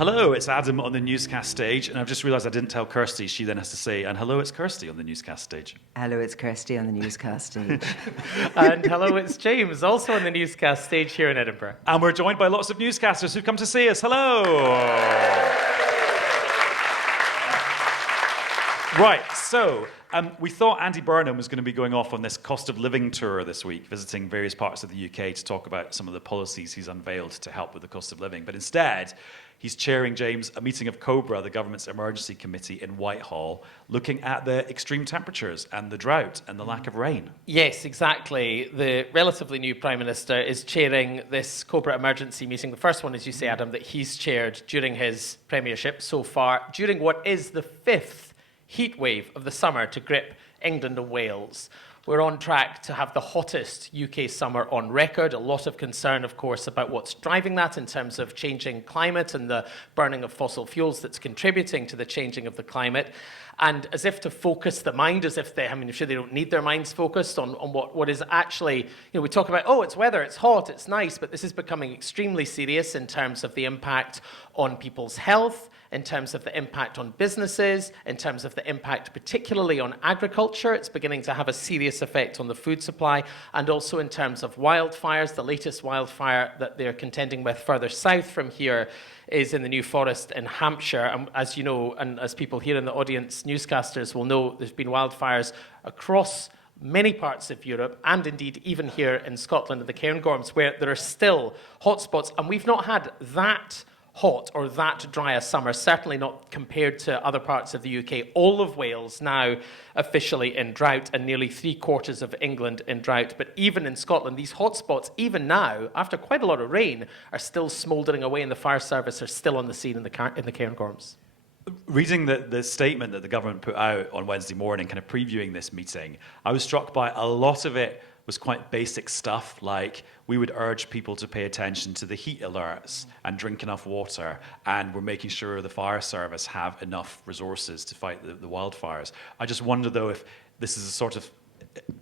Hello, it's Adam on the Newscast stage, and I've just realised I didn't tell Kirsty. She then has to say, and hello, it's Kirsty on the Newscast stage. Hello, it's Kirsty on the Newscast stage. And hello, it's James, also on the Newscast stage here in Edinburgh. And we're joined by lots of newscasters who've come to see us. Hello! Right, so we thought Andy Burnham was going to be going off on this cost of living tour this week, visiting various parts of the UK to talk about some of the policies he's unveiled to help with the cost of living. But instead, he's chairing, James, a meeting of Cobra, the government's emergency committee in Whitehall, looking at the extreme temperatures and the drought and the lack of rain. Yes, exactly. The relatively new Prime Minister is chairing this Cobra emergency meeting. The first one, as you say, Adam, that he's chaired during his premiership so far, during what is the fifth heat wave of the summer to grip England and Wales. We're on track to have the hottest UK summer on record. A lot of concern, of course, about what's driving that in terms of changing climate and the burning of fossil fuels that's contributing to the changing of the climate. And as if to focus the mind, as if I'm sure they don't need their minds focused on what is actually, we talk about, it's weather, it's hot, it's nice, but this is becoming extremely serious in terms of the impact on people's health, in terms of the impact on businesses, in terms of the impact particularly on agriculture. It's beginning to have a serious effect on the food supply, and also in terms of wildfires. The latest wildfire that they're contending with further south from here is in the New Forest in Hampshire. And as you know, and as people here in the audience, newscasters will know, there's been wildfires across many parts of Europe, and indeed even here in Scotland, in the Cairngorms, where there are still hotspots, and we've not had that hot or that dry a summer, certainly not compared to other parts of the UK. All of Wales now officially in drought, and nearly 3/4 of England in drought. But even in Scotland, these hotspots, even now, after quite a lot of rain, are still smouldering away, and the fire service are still on the scene in the Cairngorms. Reading the statement that the government put out on Wednesday morning, kind of previewing this meeting, I was struck by a lot of it was quite basic stuff, like we would urge people to pay attention to the heat alerts and drink enough water, and we're making sure the fire service have enough resources to fight the wildfires. I just wonder, though, if this is a sort of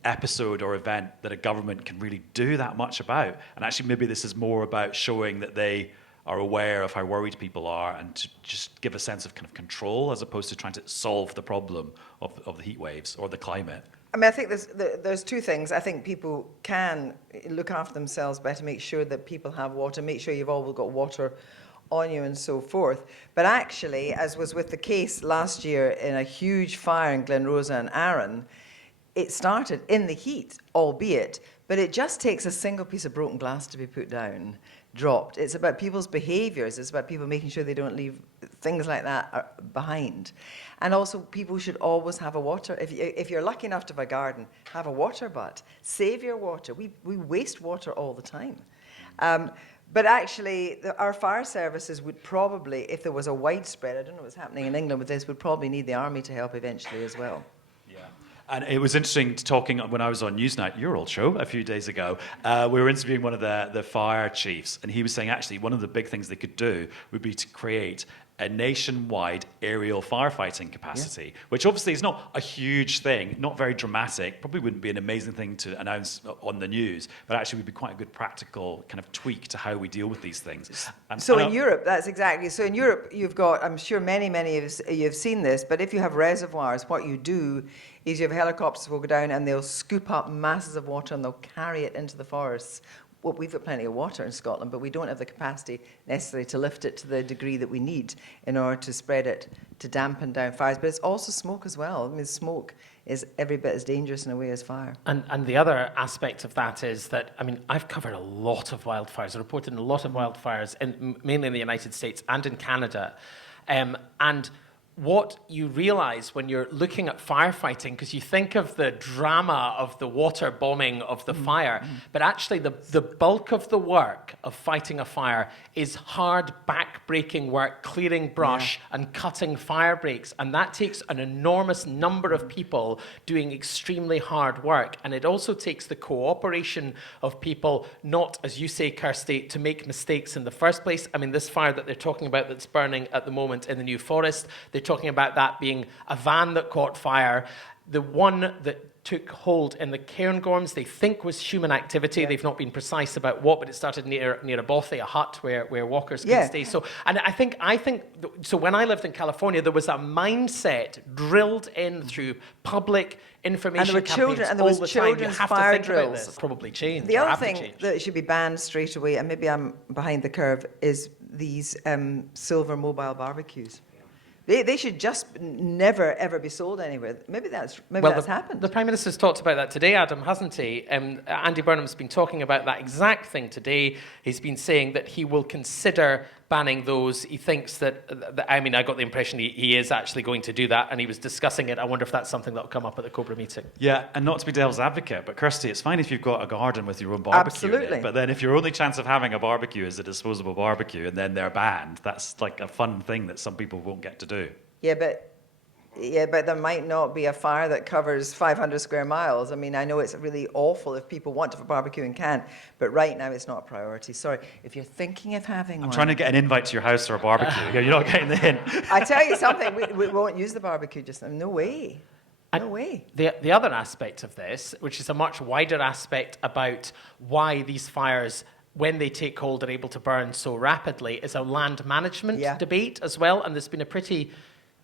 episode or event that a government can really do that much about, and actually maybe this is more about showing that they are aware of how worried people are and to just give a sense of kind of control as opposed to trying to solve the problem of the heat waves or the climate. I mean, I think there's two things. I think people can look after themselves better, make sure that people have water, make sure you've always got water on you and so forth. But actually, as was with the case last year in a huge fire in Glenrosa and Arran, it started in the heat, albeit, but it just takes a single piece of broken glass to be put down, dropped. It's about people's behaviours. It's about people making sure they don't leave things like that behind. And also, people should always have a water. If you're lucky enough to have a garden, have a water butt. Save your water. We waste water all the time. But actually, our fire services would probably, if there was a widespread, I don't know what's happening in England with this, would probably need the army to help eventually as well. And it was interesting talking when I was on Newsnight, your old show, a few days ago. We were interviewing one of the fire chiefs, and he was saying actually one of the big things they could do would be to create a nationwide aerial firefighting capacity, which obviously is not a huge thing, not very dramatic, probably wouldn't be an amazing thing to announce on the news, but actually would be quite a good practical kind of tweak to how we deal with these things. In Europe, that's exactly. So in Europe, you've got, I'm sure many of you have seen this, but if you have reservoirs, what you do is you have helicopters will go down and they'll scoop up masses of water and they'll carry it into the forests. Well, we've got plenty of water in Scotland, but we don't have the capacity necessarily to lift it to the degree that we need in order to spread it, to dampen down fires. But it's also smoke as well. I mean, smoke is every bit as dangerous in a way as fire. And the other aspect of that is that, I mean, I've covered a lot of wildfires. I reported on a lot of wildfires, mainly in the United States and in Canada. And what you realize when you're looking at firefighting, because you think of the drama of the water bombing of the fire, but actually the bulk of the work of fighting a fire is hard back-breaking work, clearing brush and cutting fire breaks. And that takes an enormous number of people doing extremely hard work. And it also takes the cooperation of people, not, as you say, Kirsty, to make mistakes in the first place. I mean, this fire that they're talking about that's burning at the moment in the New Forest, they're talking about that being a van that caught fire. The one that took hold in the Cairngorms, they think was human activity. They've not been precise about what, but it started near a bothy, a hut where walkers can stay. So, and I think so. When I lived in California, there was a mindset drilled in through public information campaigns and there was children's fire drills. This. Probably changed. The other thing that should be banned straight away, and maybe I'm behind the curve, is these silver mobile barbecues. They should just never, ever be sold anywhere. Maybe that's happened. The Prime Minister's talked about that today, Adam, hasn't he? Andy Burnham's been talking about that exact thing today. He's been saying that he will consider banning those. He thinks that I got the impression he is actually going to do that, and he was discussing it. I wonder if that's something that will come up at the Cobra meeting. Yeah, and not to be devil's advocate, but Kirsty, it's fine if you've got a garden with your own barbecue. Absolutely. But then if your only chance of having a barbecue is a disposable barbecue and then they're banned, that's like a fun thing that some people won't get to do. Yeah, but there might not be a fire that covers 500 square miles. I mean, I know it's really awful if people want to have a barbecue and can't, but right now it's not a priority. Sorry, if you're thinking of having one. I'm trying to get an invite to your house or a barbecue. You're not getting the hint. I tell you something, we won't use the barbecue just now. No way. No way. The other aspect of this, which is a much wider aspect about why these fires, when they take hold, are able to burn so rapidly, is a land management debate as well. And there's been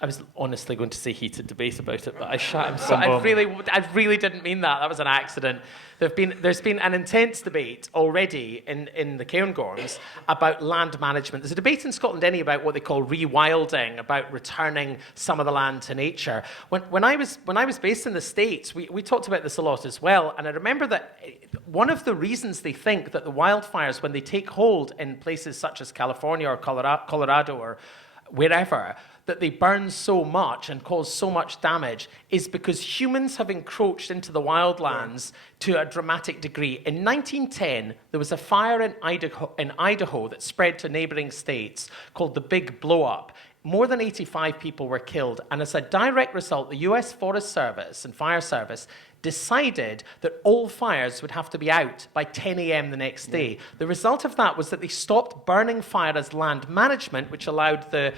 I was honestly going to say heated debate about it, but I really didn't mean that. That was an accident. There's been an intense debate already in the Cairngorms about land management. There's a debate in Scotland about what they call rewilding, about returning some of the land to nature. When I was based in the States, we talked about this a lot as well, and I remember that one of the reasons they think that the wildfires, when they take hold in places such as California or Colorado or wherever, that they burn so much and cause so much damage is because humans have encroached into the wildlands to a dramatic degree. In 1910, there was a fire in Idaho that spread to neighboring states called the Big Blow Up. More than 85 people were killed, and as a direct result, the US Forest Service and Fire Service decided that all fires would have to be out by 10 a.m. the next day. The result of that was that they stopped burning fire as land management, which allowed the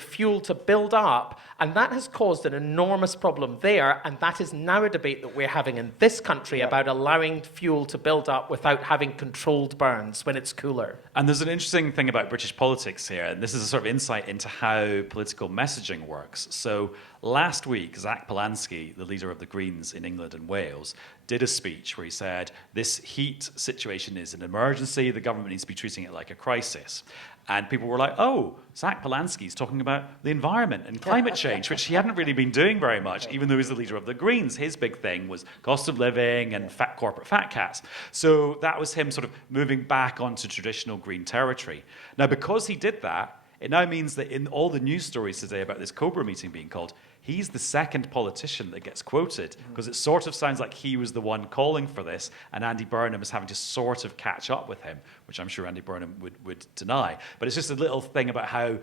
fuel to build up, and that has caused an enormous problem there, and that is now a debate that we're having in this country about allowing fuel to build up without having controlled burns when it's cooler. And there's an interesting thing about British politics here, and this is a sort of insight into how political messaging works. So last week, Zack Polanski, the leader of the Greens in England and Wales, did a speech where he said, this heat situation is an emergency, the government needs to be treating it like a crisis. And people were like, oh, Zack Polanski's talking about the environment and climate change, which he hadn't really been doing very much, even though he's the leader of the Greens. His big thing was cost of living and corporate fat cats. So that was him sort of moving back onto traditional Green territory. Now, because he did that, it now means that in all the news stories today about this Cobra meeting being called, he's the second politician that gets quoted, because it sort of sounds like he was the one calling for this, and Andy Burnham is having to sort of catch up with him, which I'm sure Andy Burnham would deny. But it's just a little thing about how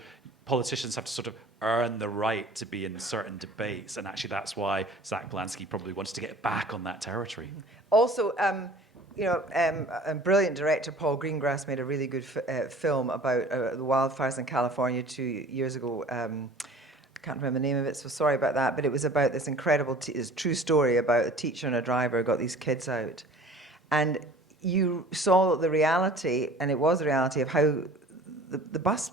politicians have to sort of earn the right to be in certain debates, and actually that's why Zack Polanski probably wants to get back on that territory. Also, a brilliant director, Paul Greengrass, made a really good film about the wildfires in California 2 years ago. I can't remember the name of it, so sorry about that, but it was about this incredible true story about a teacher and a driver who got these kids out. And you saw the reality, and it was the reality of how the bus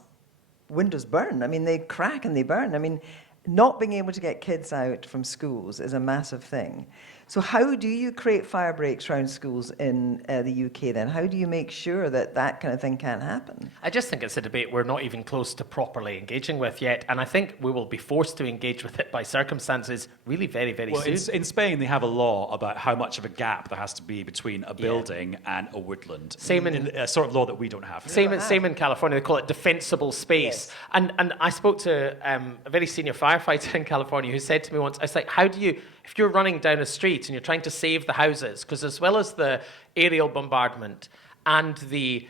windows burn. I mean, they crack and they burn. I mean, not being able to get kids out from schools is a massive thing. So how do you create fire breaks around schools in the UK then? How do you make sure that that kind of thing can't happen? I just think it's a debate we're not even close to properly engaging with yet, and I think we will be forced to engage with it by circumstances really very, very soon. In Spain, they have a law about how much of a gap there has to be between a building and a woodland. Same in a sort of law that we don't have. Same in California. They call it defensible space. Yes. And I spoke to a very senior firefighter in California who said to me once, I was like, how do you... If you're running down a street and you're trying to save the houses, because as well as the aerial bombardment and the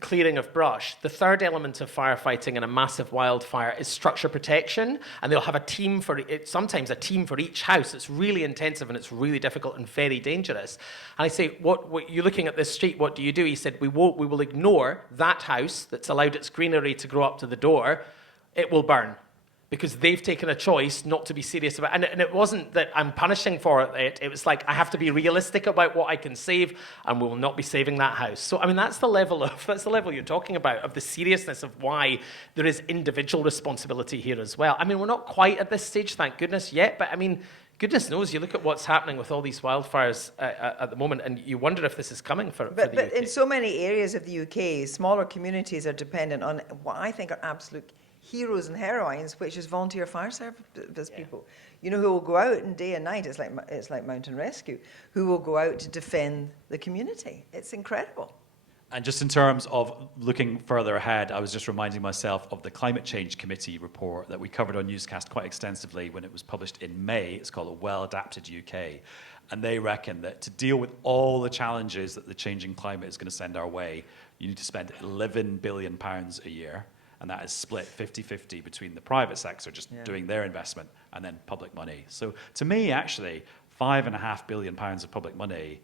clearing of brush, the third element of firefighting in a massive wildfire is structure protection, and they'll have a team sometimes a team for each house. It's really intensive and it's really difficult and very dangerous. And I say, what you're looking at this street, what do you do? He said, we will ignore that house that's allowed its greenery to grow up to the door. It will burn. because they've taken a choice not to be serious about it. And it wasn't that I'm punishing for it. It was like, I have to be realistic about what I can save, and we will not be saving that house. So, I mean, that's the level you're talking about, of the seriousness of why there is individual responsibility here as well. I mean, we're not quite at this stage, thank goodness, yet, but I mean, goodness knows, you look at what's happening with all these wildfires at the moment, and you wonder if this is coming for the UK. But in so many areas of the UK, smaller communities are dependent on what I think are absolute heroes and heroines, which is volunteer fire service people. You know, who will go out and day and night. It's like mountain rescue. Who will go out to defend the community. It's incredible. And just in terms of looking further ahead, I was just reminding myself of the Climate Change Committee report that we covered on Newscast quite extensively when it was published in May. It's called A Well-Adapted UK. And they reckon that to deal with all the challenges that the changing climate is going to send our way, you need to spend £11 billion a year. And that is split 50-50 between the private sector just doing their investment and then public money. So to me, actually, £5.5 billion of public money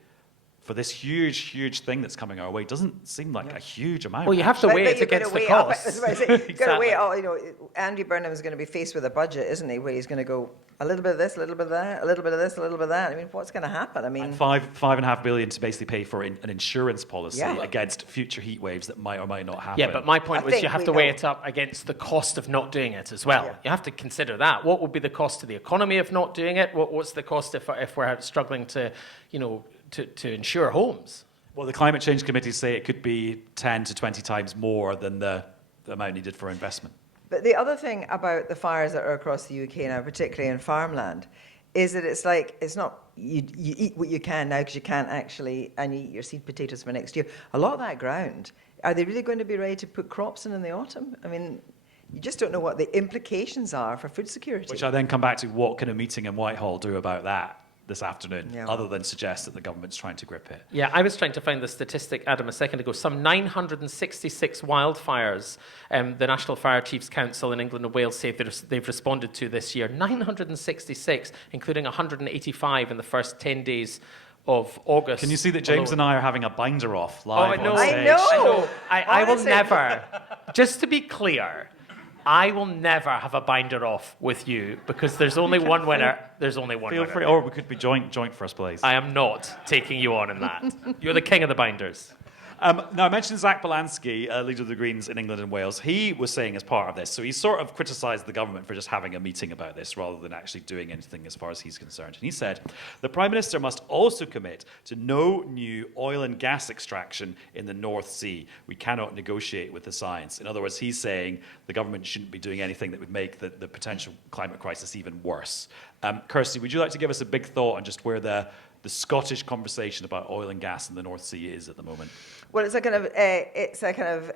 for this huge, huge thing that's coming our way doesn't seem like a huge amount. Well, you have to weigh it against the cost. You've got to weigh all, you know, Andy Burnham is going to be faced with a budget, isn't he, where he's going to go, a little bit of this, a little bit of that, a little bit of this, a little bit of that. I mean, what's going to happen? I mean, and $5.5 billion to basically pay for an insurance policy against future heat waves that might or might not happen. Yeah, but my point was you have to weigh it up against the cost of not doing it as well. Yeah. You have to consider that. What would be the cost to the economy of not doing it? What's the cost if we're struggling to, you know, to insure homes? Well, the Climate Change Committees say it could be 10 to 20 times more than the amount needed for investment. But the other thing about the fires that are across the UK now, particularly in farmland, is that it's like, it's not, you eat what you can now because you can't actually, and you eat your seed potatoes for next year. A lot of that ground, are they really going to be ready to put crops in the autumn? I mean, you just don't know what the implications are for food security. Which I then come back to, what can a meeting in Whitehall do about that this afternoon, other than suggest that the government's trying to grip it? Yeah, I was trying to find the statistic, Adam, a second ago. Some 966 wildfires the National Fire Chiefs Council in England and Wales say they've responded to this year. 966, including 185 in the first 10 days of August. Can you see that James and I are having a binder off live on stage? I know. I will never, just to be clear, I will never have a binder off with you because there's only one winner. There's only one winner. Feel free, or we could be joint first place. I am not taking you on in that. You're the king of the binders. Now, I mentioned Zack Polanski, leader of the Greens in England and Wales. He was saying as part of this, so he sort of criticised the government for just having a meeting about this rather than actually doing anything as far as he's concerned. And he said, the Prime Minister must also commit to no new oil and gas extraction in the North Sea. We cannot negotiate with the science. In other words, he's saying the government shouldn't be doing anything that would make the potential climate crisis even worse. Kirsty, would you like to give us a big thought on just where the Scottish conversation about oil and gas in the North Sea is at the moment? Well, it's a kind of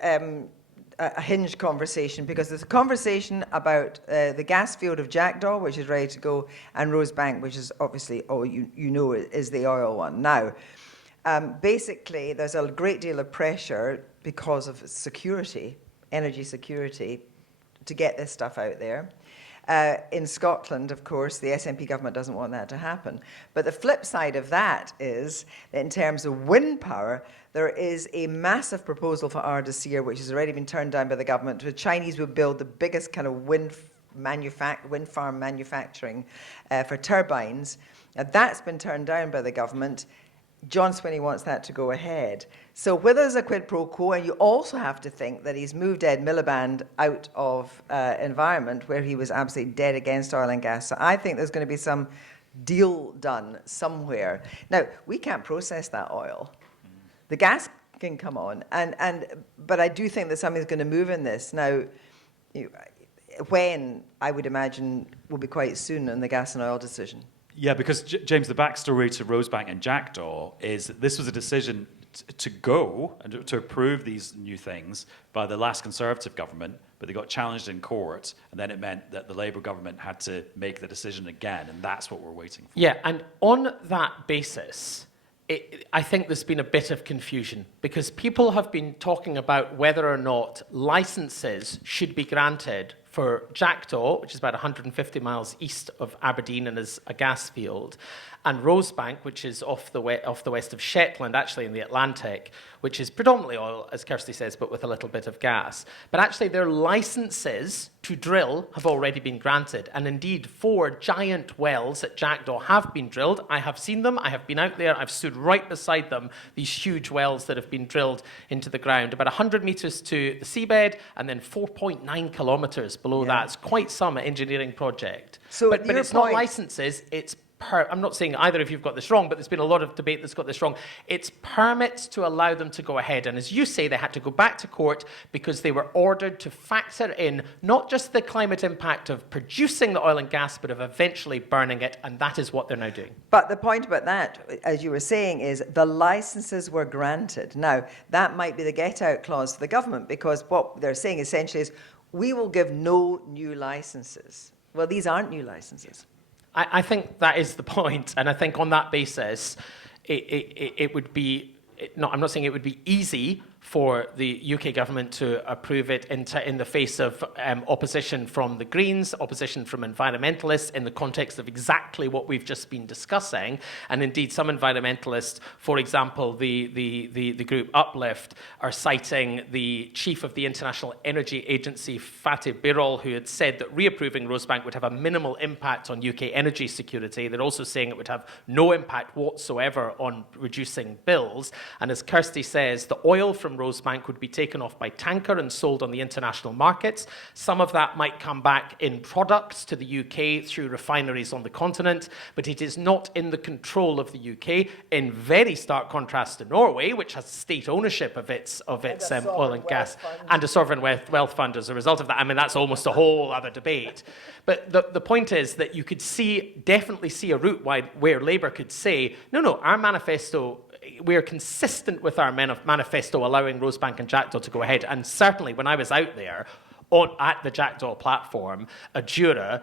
a hinged conversation, because there's a conversation about the gas field of Jackdaw, which is ready to go, and Rosebank, which is obviously, is the oil one. Now, basically, there's a great deal of pressure because of security, energy security, to get this stuff out there. In Scotland, of course, the SNP government doesn't want that to happen. But the flip side of that is that in terms of wind power, there is a massive proposal for Ardasir, which has already been turned down by the government. The Chinese would build the biggest kind of wind farm manufacturing for turbines. Now, that's been turned down by the government. John Swinney wants that to go ahead. So whether there's a quid pro quo, and you also have to think that he's moved Ed Miliband out of environment, where he was absolutely dead against oil and gas. So I think there's going to be some deal done somewhere. Now, we can't process that oil. The gas can come on, but I do think that something's going to move in this. Now, when, I would imagine, will be quite soon on the gas and oil decision. Yeah, because, James, the backstory to Rosebank and Jackdaw is that this was a decision to go and to approve these new things by the last Conservative government, but they got challenged in court, and then it meant that the Labour government had to make the decision again, and that's what we're waiting for. Yeah, and on that basis, I think there's been a bit of confusion, because people have been talking about whether or not licences should be granted for Jackdaw, which is about 150 miles east of Aberdeen and is a gas field, and Rosebank, which is off the west of Shetland, actually in the Atlantic, which is predominantly oil, as Kirsty says, but with a little bit of gas. But actually their licenses to drill have already been granted. And indeed, 4 giant wells at Jackdaw have been drilled. I have seen them. I have been out there. I've stood right beside them, these huge wells that have been drilled into the ground, about 100 metres to the seabed and then 4.9 kilometres below that. It's quite some engineering project. So but it's not licenses, it's I'm not saying either of you've got this wrong, but there's been a lot of debate that's got this wrong. It's permits to allow them to go ahead. And as you say, they had to go back to court because they were ordered to factor in not just the climate impact of producing the oil and gas, but of eventually burning it. And that is what they're now doing. But the point about that, as you were saying, is the licenses were granted. Now, that might be the get-out clause for the government, because what they're saying essentially is, we will give no new licenses. Well, these aren't new licenses. I think that is the point, and I think on that basis, it would be. I'm not saying it would be easy for the UK government to approve it in the face of opposition from the Greens, opposition from environmentalists, in the context of exactly what we've just been discussing. And indeed, some environmentalists, for example, the group Uplift, are citing the chief of the International Energy Agency, Fatih Birol, who had said that reapproving Rosebank would have a minimal impact on UK energy security. They're also saying it would have no impact whatsoever on reducing bills. And as Kirsty says, the oil from Rosebank would be taken off by tanker and sold on the international markets. Some of that might come back in products to the UK through refineries on the continent, but it is not in the control of the UK, in very stark contrast to Norway, which has state ownership of its oil and gas, and a sovereign wealth fund as a result of that. I mean, that's almost a whole other debate. But the point is that you could definitely see a route where Labour could say, no, our manifesto, we're consistent with our manifesto allowing Rosebank and Jackdaw to go ahead. And certainly when I was out there at the Jackdaw platform, Adura,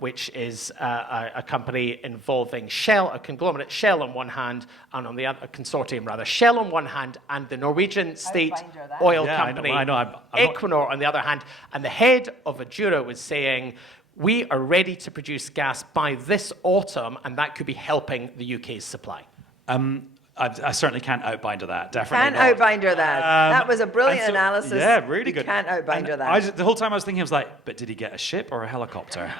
which is a company involving Shell, a conglomerate, Shell on one hand, and on the other, a consortium rather, Shell on one hand, and the Norwegian state oil company, Equinor on the other hand. And the head of Adura was saying, we are ready to produce gas by this autumn, and that could be helping the UK's supply. I certainly can't outbinder that. Definitely Can't outbinder that. That was a brilliant analysis. Yeah, really good. You can't outbinder that. The whole time I was thinking, I was like, but did he get a ship or a helicopter?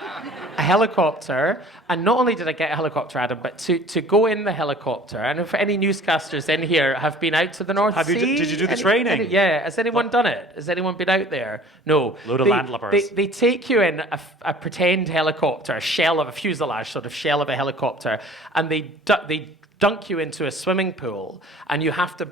A helicopter. And not only did I get a helicopter, Adam, but to go in the helicopter, and if any newscasters in here have been out to the North Sea. Did you do the training? Yeah. Has anyone done it? Has anyone been out there? No. Load of landlubbers. They take you in a pretend helicopter, a shell of a fuselage, sort of shell of a helicopter, and they dunk you into a swimming pool, and you have to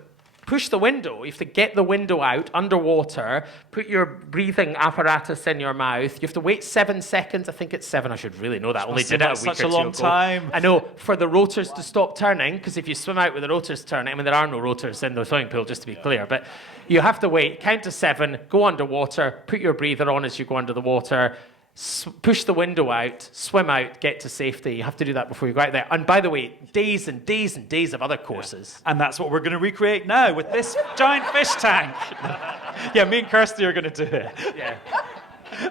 push the window. You have to get the window out underwater, put your breathing apparatus in your mouth. You have to wait 7 seconds. I think it's 7. I should really know that. Only did it a week or two ago. Such a long time. I know, for the rotors to stop turning, because if you swim out with the rotors turning, I mean, there are no rotors in the swimming pool, just to be clear, but you have to wait, count to 7, go underwater, put your breather on as you go under the water, push the window out, swim out, get to safety. You have to do that before you go out there. And by the way, days and days and days of other courses. Yeah. And that's what we're going to recreate now with this giant fish tank. Yeah, me and Kirsty are going to do it. Yeah.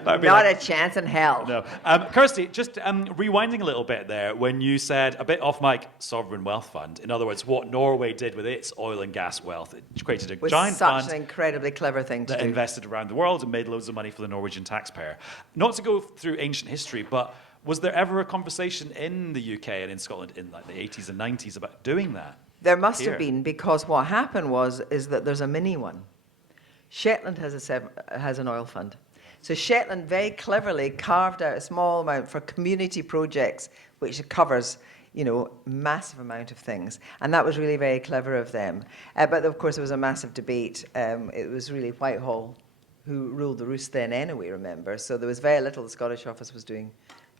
Not a chance in hell. No. Kirsty, just rewinding a little bit there, when you said, a bit off mic, sovereign wealth fund. In other words, what Norway did with its oil and gas wealth, it created a giant fund. Such an incredibly clever thing to do. That invested around the world and made loads of money for the Norwegian taxpayer. Not to go through ancient history, but was there ever a conversation in the UK and in Scotland in like the 80s and 90s about doing that? There must have been, because what happened is that there's a mini one. Shetland has an oil fund. So Shetland very cleverly carved out a small amount for community projects, which covers, massive amount of things. And that was really very clever of them. But of course, there was a massive debate. It was really Whitehall who ruled the roost then anyway, remember. So there was very little the Scottish Office was doing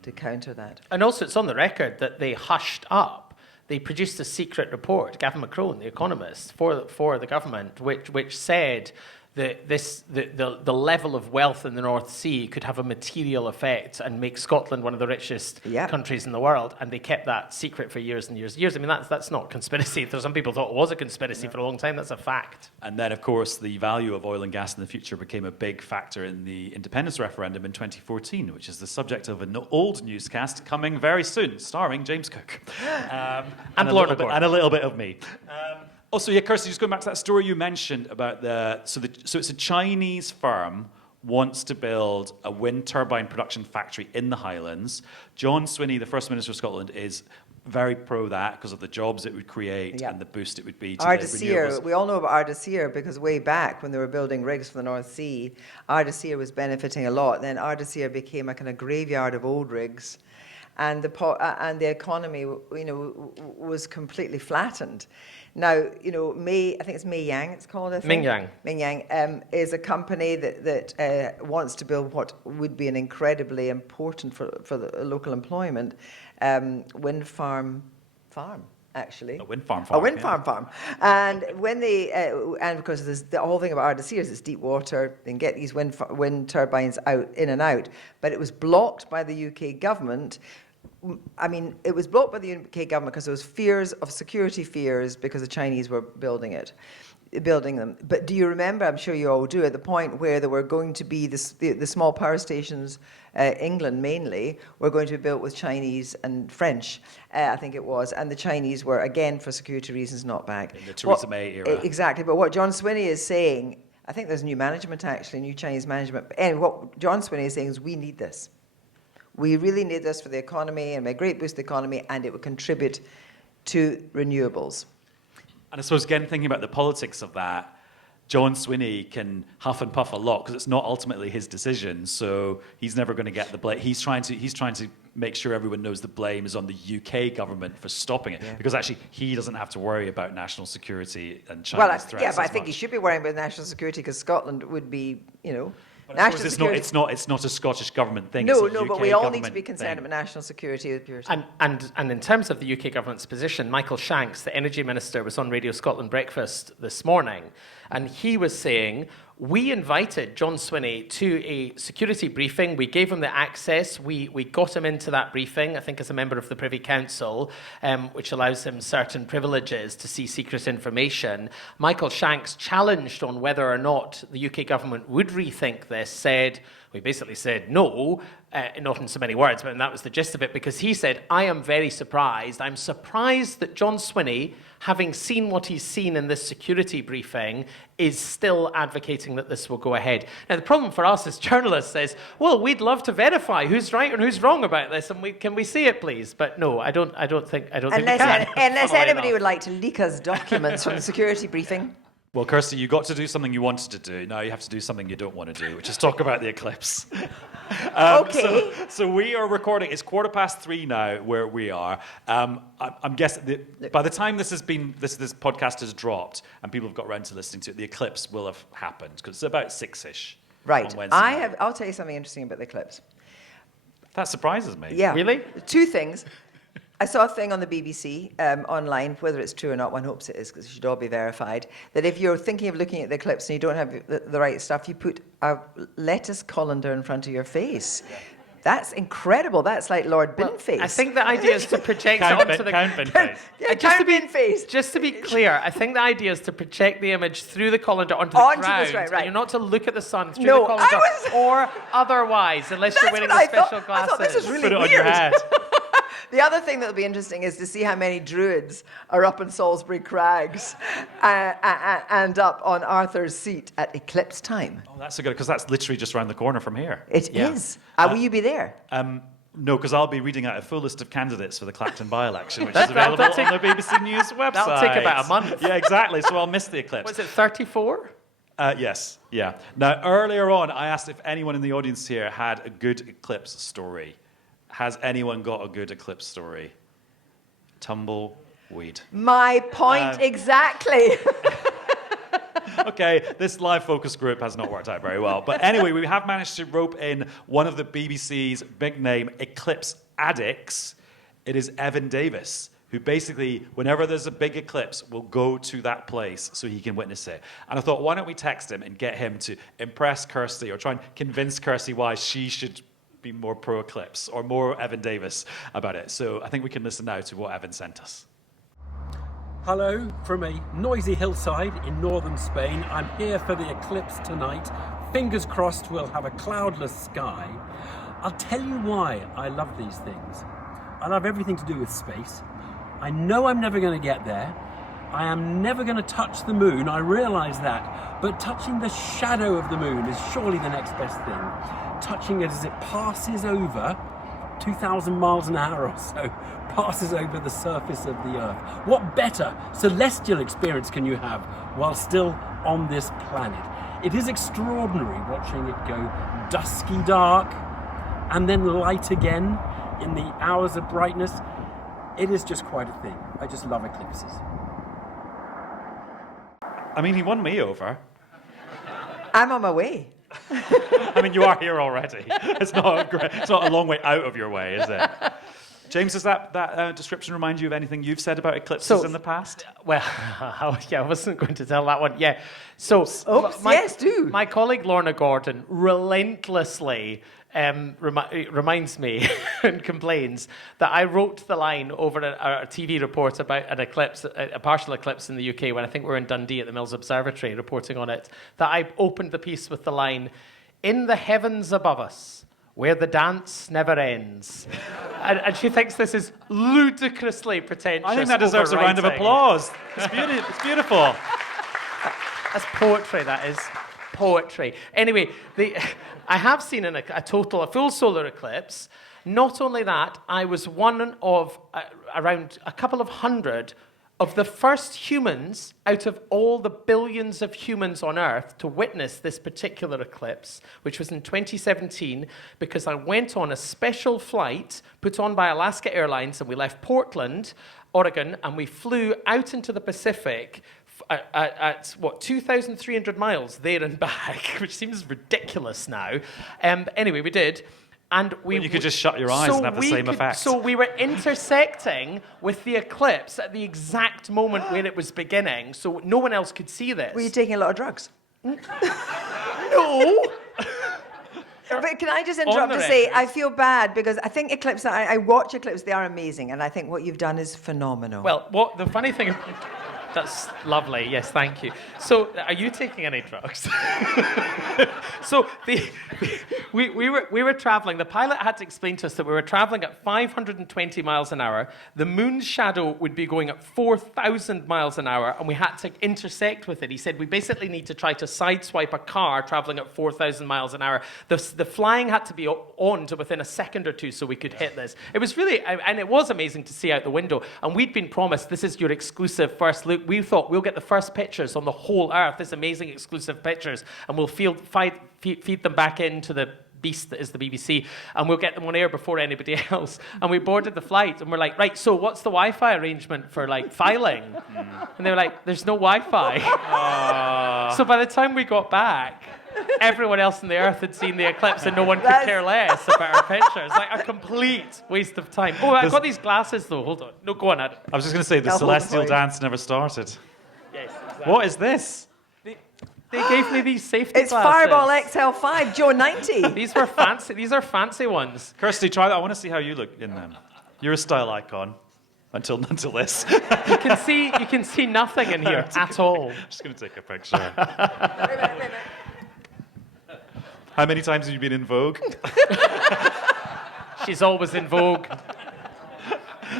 to counter that. And also, it's on the record that they hushed up. They produced a secret report, Gavin McCrone, the economist, for the government, which said the level of wealth in the North Sea could have a material effect and make Scotland one of the richest countries in the world, and they kept that secret for years and years and years. I mean, that's not conspiracy. Some people thought it was a conspiracy for a long time. That's a fact. And then, of course, the value of oil and gas in the future became a big factor in the independence referendum in 2014, which is the subject of an old newscast coming very soon, starring James Cook. And a little bit of me. Also, Kirsty, just going back to that story you mentioned about so it's a Chinese firm wants to build a wind turbine production factory in the Highlands. John Swinney, the First Minister of Scotland, is very pro that because of the jobs it would create and the boost it would be to the renewables. We all know about Ardeshir because way back when they were building rigs for the North Sea, Ardeshir was benefiting a lot. Then Ardeshir became a kind of graveyard of old rigs. And the economy, was completely flattened. Now, I think it's Mei Yang. It's called. Mingyang. Mingyang is a company that wants to build what would be an incredibly important for the local employment wind farm. Actually, a wind farm. Farm. And when they and because the whole thing about Ardeshir is it's deep water, they can get these wind turbines in and out. But it was blocked by the UK government. I mean, it was blocked by the UK government because there was security fears because the Chinese were building them. But do you remember, I'm sure you all do, at the point where there were going to be the small power stations, England mainly, were going to be built with Chinese and French, I think it was, and the Chinese were, again, for security reasons, not back. In the Theresa May era. Exactly, but what John Swinney is saying, I think there's new management actually, new Chinese management, but anyway, what John Swinney is saying is we need this. We really need this for the economy and a great boost to the economy, and it would contribute to renewables. And I suppose, again, thinking about the politics of that, John Swinney can huff and puff a lot because it's not ultimately his decision, so he's never going to get the blame. He's trying to make sure everyone knows the blame is on the UK government for stopping it, because actually he doesn't have to worry about national security and Chinese threats. Yeah, but I think he should be worrying about national security because Scotland would be, But it's not a Scottish government thing. No, it's a UK but we all need to government be concerned thing. about national security. And in terms of the UK government's position, Michael Shanks, the Energy Minister, was on Radio Scotland Breakfast this morning, and he was saying, we invited John Swinney to a security briefing. We gave him the access. We got him into that briefing, I think as a member of the Privy Council, which allows him certain privileges to see secret information. Michael Shanks, challenged on whether or not the UK government would rethink this, we basically said no, not in so many words, but that was the gist of it, because he said, I am very surprised. I'm surprised that John Swinney, having seen what he's seen in this security briefing, is still advocating that this will go ahead. Now, the problem for us as journalists is, well, we'd love to verify who's right and who's wrong about this, and can we see it, please? But no, I don't think we can. Unless anybody would like to leak us documents from the security briefing. Well, Kirsty, you got to do something you wanted to do. Now you have to do something you don't want to do, which is talk about the eclipse. Okay. So we are recording. It's 3:15 now where we are. I'm guessing that by the time this podcast has dropped and people have got around to listening to it, the eclipse will have happened because it's about 6ish. Right. On Wednesday. I'll tell you something interesting about the eclipse. That surprises me. Yeah. Really? Two things. I saw a thing on the BBC online, whether it's true or not, one hopes it is because it should all be verified, that if you're thinking of looking at the eclipse and you don't have the right stuff, you put a lettuce colander in front of your face. That's incredible. That's like Lord Bin face. I think the idea is to project it onto the... Count Bin face. Yeah, Count Bin face. Just to be clear, I think the idea is to project the image through the colander onto the ground. Right. And you're not to look at the sun through the colander or otherwise, unless you're wearing the special glasses. I thought this was really Put it weird. on your head. The other thing that'll be interesting is to see how many druids are up in Salisbury Crags and up on Arthur's Seat at eclipse time. Oh, that's so good because that's literally just around the corner from here. It is. Will you be there? No, because I'll be reading out a full list of candidates for the Clacton by-election, which is available on the BBC News website. That'll take about a month. Yeah, exactly. So I'll miss the eclipse. Was it 34? Yes, yeah. Now, earlier on, I asked if anyone in the audience here had a good eclipse story. Has anyone got a good eclipse story? Tumbleweed. My point exactly. Okay, this live focus group has not worked out very well. But anyway, we have managed to rope in one of the BBC's big name eclipse addicts. It is Evan Davis, who basically, whenever there's a big eclipse, will go to that place so he can witness it. And I thought, why don't we text him and get him to impress Kirsty or try and convince Kirsty why she should be more pro-eclipse or more Evan Davis about it. So I think we can listen now to what Evan sent us. Hello from a noisy hillside in northern Spain. I'm here for the eclipse tonight. Fingers crossed we'll have a cloudless sky. I'll tell you why I love these things. I love everything to do with space. I know I'm never going to get there. I am never going to touch the moon, I realise that. But touching the shadow of the moon is surely the next best thing. Touching it as it passes over 2,000 miles an hour or so, passes over the surface of the Earth. What better celestial experience can you have while still on this planet? It is extraordinary watching it go dusky dark and then light again in the hours of brightness. It is just quite a thing. I just love eclipses. I mean, he won me over. I'm on my way. I mean, you are here already. It's not a long way out of your way, is it? James, does that description remind you of anything you've said about eclipses in the past? Well, I wasn't going to tell that one. Yeah. So, yes, do. My colleague Lorna Gordon relentlessly reminds me and complains that I wrote the line over a TV report about an eclipse, a partial eclipse in the UK, when I think we were in Dundee at the Mills Observatory reporting on it, that I opened the piece with the line, "In the heavens above us, where the dance never ends." and she thinks this is ludicrously pretentious. I think that deserves a round of applause. It's beautiful. That's poetry, that is. Poetry. Anyway, I have seen a full solar eclipse. Not only that, I was one of around a couple of hundred of the first humans out of all the billions of humans on Earth to witness this particular eclipse, which was in 2017, because I went on a special flight put on by Alaska Airlines, and we left Portland, Oregon, and we flew out into the Pacific at 2,300 miles there and back, which seems ridiculous now. Anyway, we did. And you could just shut your eyes and have the same effect. So we were intersecting with the eclipse at the exact moment when it was beginning, so no one else could see this. Were you taking a lot of drugs? No. But can I just interrupt to say, I feel bad because I think eclipses, I watch eclipses, they are amazing, and I think what you've done is phenomenal. Well, the funny thing... That's lovely. Yes, thank you. So, are you taking any drugs? So, we were traveling. The pilot had to explain to us that we were traveling at 520 miles an hour. The moon's shadow would be going at 4,000 miles an hour, and we had to intersect with it. He said we basically need to try to sideswipe a car traveling at 4,000 miles an hour. The flying had to be on to within a second or two so we could hit this. It was really, and it was amazing to see out the window. And we'd been promised, this is your exclusive first look. We thought we'll get the first pictures on the whole Earth, this amazing exclusive pictures, and we'll feed them back into the beast that is the BBC, and we'll get them on air before anybody else. And we boarded the flight, and we're like, right, so what's the Wi-Fi arrangement for, like, filing? And they were like, there's no Wi-Fi. So by the time we got back, everyone else on the Earth had seen the eclipse, and no one could care less about our pictures. Like a complete waste of time. Oh, I've got these glasses, though. Hold on. No, go on, Adam. I was just going to say, the celestial dance never started. Yes, exactly. What is this? They gave me these safety it's glasses. Fireball XL5, Joe 90. These were fancy. These are fancy ones. Kirsty, try that. I want to see how you look in them. You're a style icon until this. You can see nothing in here at all. I'm just going to take a picture. How many times have you been in Vogue? She's always in vogue.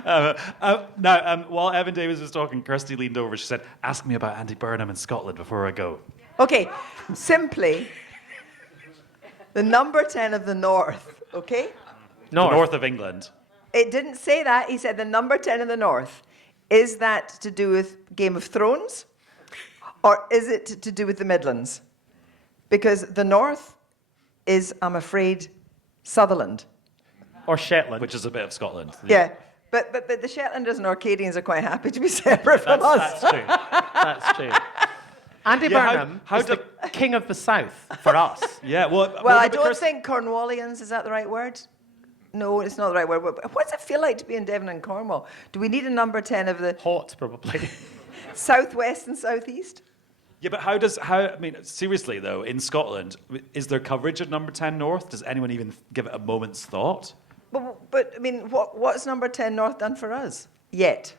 While Evan Davis was talking, Kirsty leaned over. She said, "Ask me about Andy Burnham in Scotland before I go." Okay, simply, the number 10 of the North, okay? The north of England. It didn't say that. He said the number 10 of the North. Is that to do with Game of Thrones? Or is it to do with the Midlands? Because the North is, I'm afraid, Sutherland. Or Shetland. Which is a bit of Scotland. Yeah. But the Shetlanders and Orcadians are quite happy to be separate from us. That's true. That's true. Andy Burnham is the king of the South for us. Yeah, well, I don't think Cornwallians, is that the right word? No, it's not the right word. What does it feel like to be in Devon and Cornwall? Do we need a number 10 of the Hot, probably. southwest and southeast? Yeah, but I mean, seriously though, in Scotland, is there coverage of number 10 North? Does anyone even give it a moment's thought? But I mean, what's number 10 North done for us yet?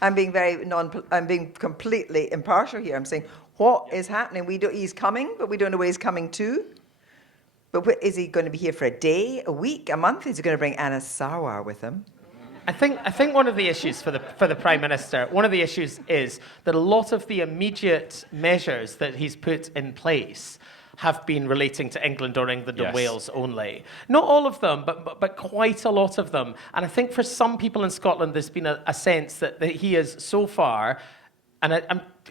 I'm being completely impartial here. I'm saying, what is happening? He's coming, but we don't know where he's coming to. But is he going to be here for a day, a week, a month? Is he going to bring Anna Sawar with him? I think one of the issues for the Prime Minister, one of the issues is that a lot of the immediate measures that he's put in place have been relating to England or England and Wales only. Not all of them, but quite a lot of them. And I think for some people in Scotland, there's been a sense that he is so far, and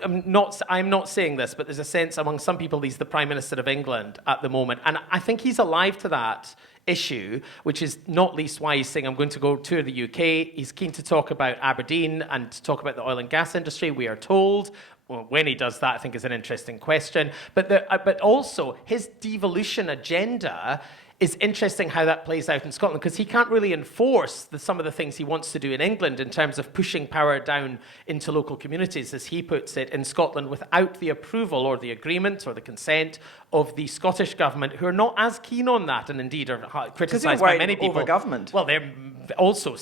I'm not saying this, but there's a sense among some people he's the Prime Minister of England at the moment. And I think he's alive to that issue, which is not least why he's saying, I'm going to go tour the UK. He's keen to talk about Aberdeen and to talk about the oil and gas industry, we are told. Well, when he does that, I think is an interesting question. But also, his devolution agenda is interesting how that plays out in Scotland, because he can't really enforce some of the things he wants to do in England in terms of pushing power down into local communities, as he puts it, in Scotland without the approval or the agreement or the consent of the Scottish government, who are not as keen on that and indeed are criticised by many people. Over government. Well, they're also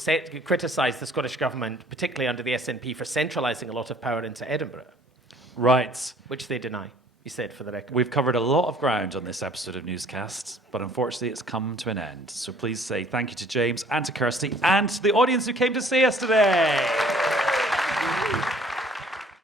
criticised the Scottish government, particularly under the SNP, for centralising a lot of power into Edinburgh. Right. Which they deny, he said, for the record. We've covered a lot of ground on this episode of Newscast, but unfortunately it's come to an end. So please say thank you to James and to Kirsty and to the audience who came to see us today.